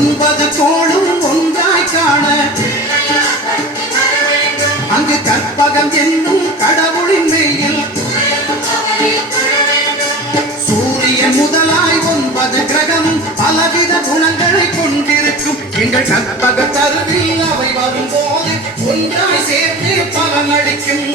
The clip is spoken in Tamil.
9 கோளும் ஒன்றாய் காண அங்கு கற்பகம் என்னும் கடவுளின் மெய்யில் சூரியன் முதலாய் 9 கிரகம் பலவித குணங்களை கொண்டிருக்கும் எங்கள் கற்பக தருவில் அவை வரும்போது ஒன்றாய் சேர்த்து பலனளிக்கும்